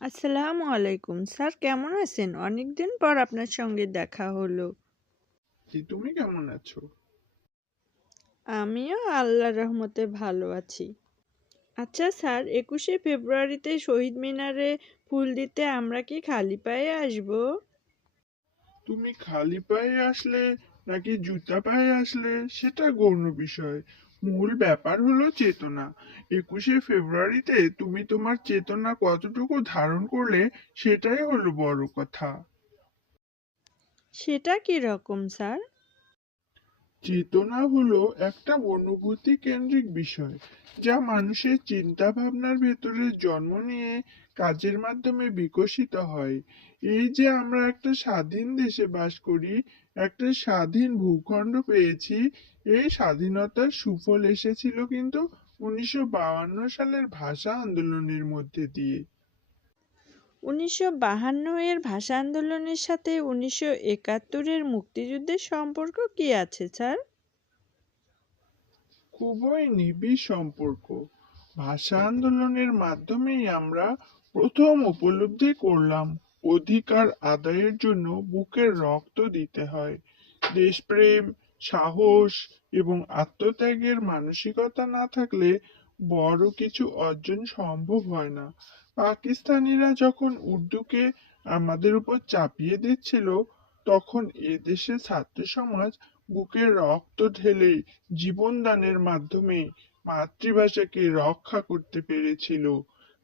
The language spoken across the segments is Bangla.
আসসালামু আলাইকুম স্যার, কেমন আছেন? অনেকদিন পর আপনার সঙ্গে দেখা হলো। তুমি কেমন আছো? আমিও আল্লাহর রহমতে ভালো আছি। আচ্ছা স্যার, 21শে ফেব্রুয়ারিতে শহীদ মিনারে ফুল দিতে আমরা কি খালি পায়ে আসব? তুমি খালি পায়ে আসলে নাকি জুতা পায়ে আসলে সেটা গৌণ বিষয়। মূল ব্যাপার হলো চেতনা। 21শে ফেব্রুয়ারিতে তুমি তোমার চেতনা কতটুকু ধারণ করলে সেটাই হলো বড় কথা। সেটা কি রকম স্যার? চেতনা হলো একটা অনুভূতি কেন্দ্রিক বিষয়, যা মানুষের চিন্তা ভাবনার ভেতরে জন্ম নিয়ে কাজের মাধ্যমে বিকশিত হয়। এই যে আমরা একটা স্বাধীন দেশে বাস করি, একটা স্বাধীন ভূখণ্ড পেয়েছি, এই স্বাধীনতার সুফল এসেছিল কিন্তু 1952 সালের ভাষা আন্দোলনের মধ্যে দিয়ে। 1952 এর ভাষা আন্দোলনের সাথে 1971-এর মুক্তিযুদ্ধের সম্পর্ক কি আছে স্যার? খুবই নিবিড় সম্পর্ক। ভাষা আন্দোলনের মাধ্যমেই আমরা প্রথম উপলব্ধি করলাম অধিকার আদায়ের জন্য বুকের রক্ত দিতে হয়। দেশপ্রেম, সাহস এবং আত্মত্যাগের মানসিকতা না থাকলে বড় কিছু অর্জন সম্ভব হয় না। পাকিস্তানিরা যখন উর্দুকে আমাদের উপর চাপিয়ে দিচ্ছিল, তখন এদেশের ছাত্র সমাজ বুকের রক্ত ঢেলে জীবনদানের মাধ্যমে মাতৃভাষাকে রক্ষা করতে পেরেছিল।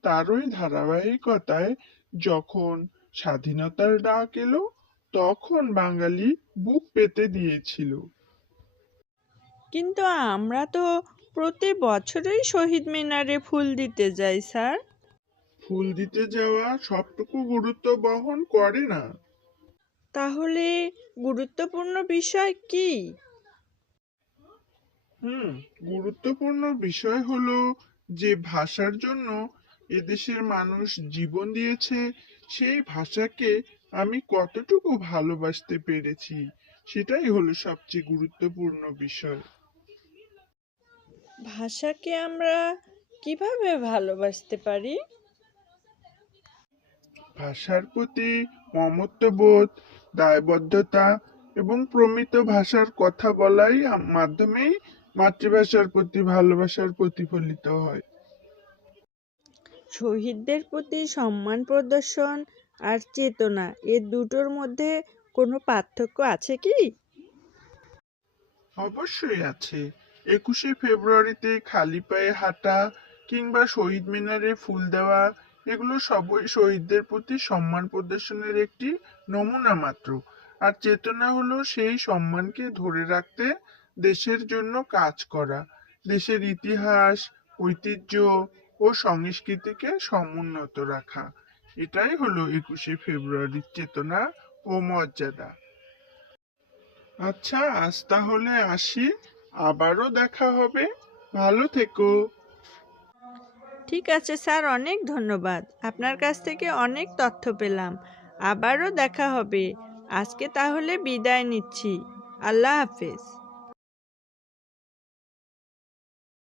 তারই ধারাবাহিকতায় যখন স্বাধীনতার ডাক এলো, তখন বাঙালি বুক পেতে দিয়েছিল। কিন্তু আমরা তো প্রতি বছরই শহীদ মিনারে ফুল দিতে যাই স্যার। ফুল দিতে যাওয়া সবটুকু গুরুত্ব বহন করে না। তাহলে গুরুত্বপূর্ণ বিষয় কি? হুম গুরুত্বপূর্ণ বিষয় হলো যে ভাষার জন্য এদেশের মানুষ জীবন দিয়েছে, সেই ভাষাকে আমি কতটুকু ভালোবাসতে পেরেছি, সেটাই হলো সবচেয়ে গুরুত্বপূর্ণ বিষয়। ভাষাকে আমরা কিভাবে ভালোবাসতে পারি? ভাষার প্রতি মমত্ববোধ, দায়বদ্ধতা এবং প্রমিত ভাষার কথা বলাই মাধ্যমেই মাতৃভাষার প্রতি ভালোবাসার প্রতিফলিত হয়। শহীদদের প্রতি সম্মান প্রদর্শন আর চেতনা, এ দুটোর মধ্যে কোনো পার্থক্য আছে কি? অবশ্যই আছে। 21শে ফেব্রুয়ারিতে খালি পায়ে হাঁটা কিংবা শহীদ মিনারে ফুল দেওয়া, এগুলো সবই শহীদদের প্রতি সম্মান প্রদর্শনের একটি নমুনা মাত্র। আর চেতনা হলো সেই সম্মানকে ধরে রাখতে দেশের জন্য কাজ করা, দেশের ইতিহাস, ঐতিহ্য ও সংস্কৃতিকে সমুন্নত রাখা। এটাই হলো 21শে ফেব্রুয়ারির চেতনা ও মর্যাদা। আচ্ছা, আজ তাহলে আসি। আবারও দেখা হবে। ভালো থেকো। ঠিক আছে স্যার, অনেক ধন্যবাদ। আপনার কাছ থেকে অনেক তথ্য পেলাম। আবারও দেখা হবে। আজকে তাহলে বিদায় নিচ্ছি। আল্লাহ হাফেজ।